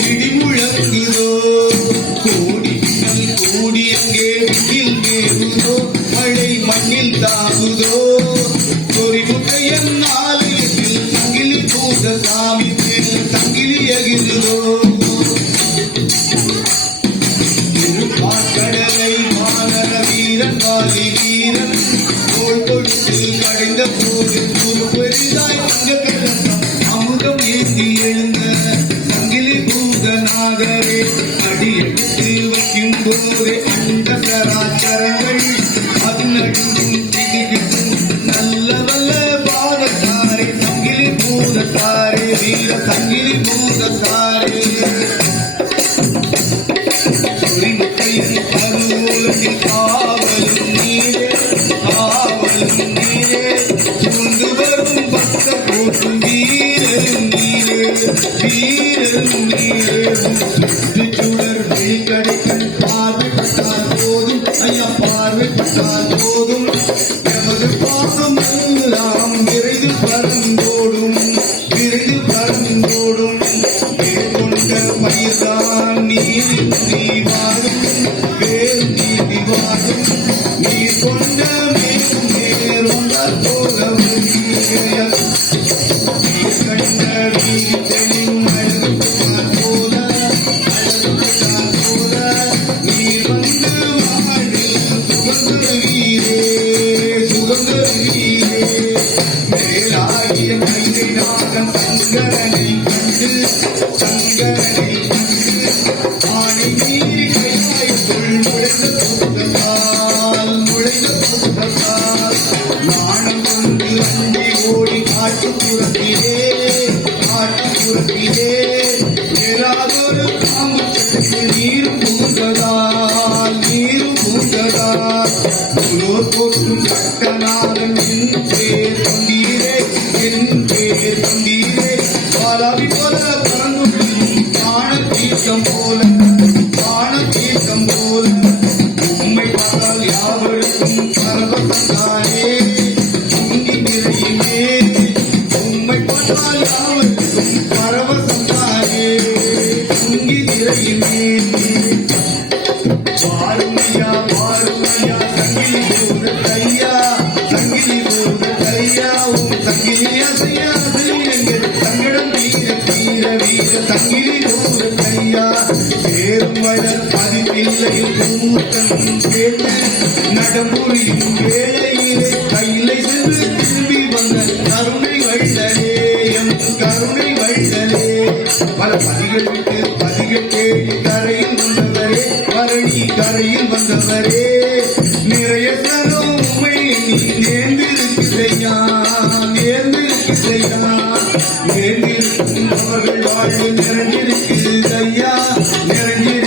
இடி முழங்குதோ கோடி கூடி அங்கே விண்ணில் மழை மண்ணில் தாகுதோ? சொறி முட்டையன் ஆலயத்தில் சங்கிலி பூத சாமி மேல் திருப்பாக்கடலை வீரன் வாலி வீரன் கடைந்த போது பெரிதாய் அமுதம் ஏந்தி எழுந்த வைக்கும் போதே அந்த சராச்சரங்கள் அன்னடிக்கும் திகிக்கும் நல்ல வல்ல பாதத்தாரே சங்கிலி பூதத்தாரே வீர சங்கிலி பூதத்தாரே. குறிமுட்டையின் கருவூலத்தில் காவலும் நீரே காவலும் நீரே. சூழ்ந்து வரும் பக்த போற்றும் வீரரும் நீரே வீரரும் நீரே. நீ வாழும் போற்றும் கட்டநாதன் என் பேர் கொண்டீரே என் பேர் கொண்டீரே பாலாவி போல பறந்துள்ளும் காண தீர்க்கம் போல காண தீர்க்கம் போல உம்மை பார்த்தால் யாவருக்கும் பரவசந்தானே பொங்கி நிறையுமே உம்மை பார்த்தால் யாவருக்கும் பரவசந்தானே பொங்கி நிறையுமே வாருமையா வாருமையா சங்கிலி போது கையா சங்கிலி போது கையா உன் சங்கிலி அசையா வீர சங்கிலி கையா சேரும் வளர் பதிப்பில்லை மூத்தன் கேட்டு நடமுடியும் வேளையிலே கையிலை சென்று திரும்பி வந்த கருணை வள்ளலே எம் கருணை வள்ளலே. பல பதிகள் விட்டு பதிகள் தேடி கரையில் வந்தவரே பரணி கரையில் வந்தவரே. எங்கள் வாழ்வு நிறைந்திருக்கிறது ஐயா நிறைந்திருக்கிறது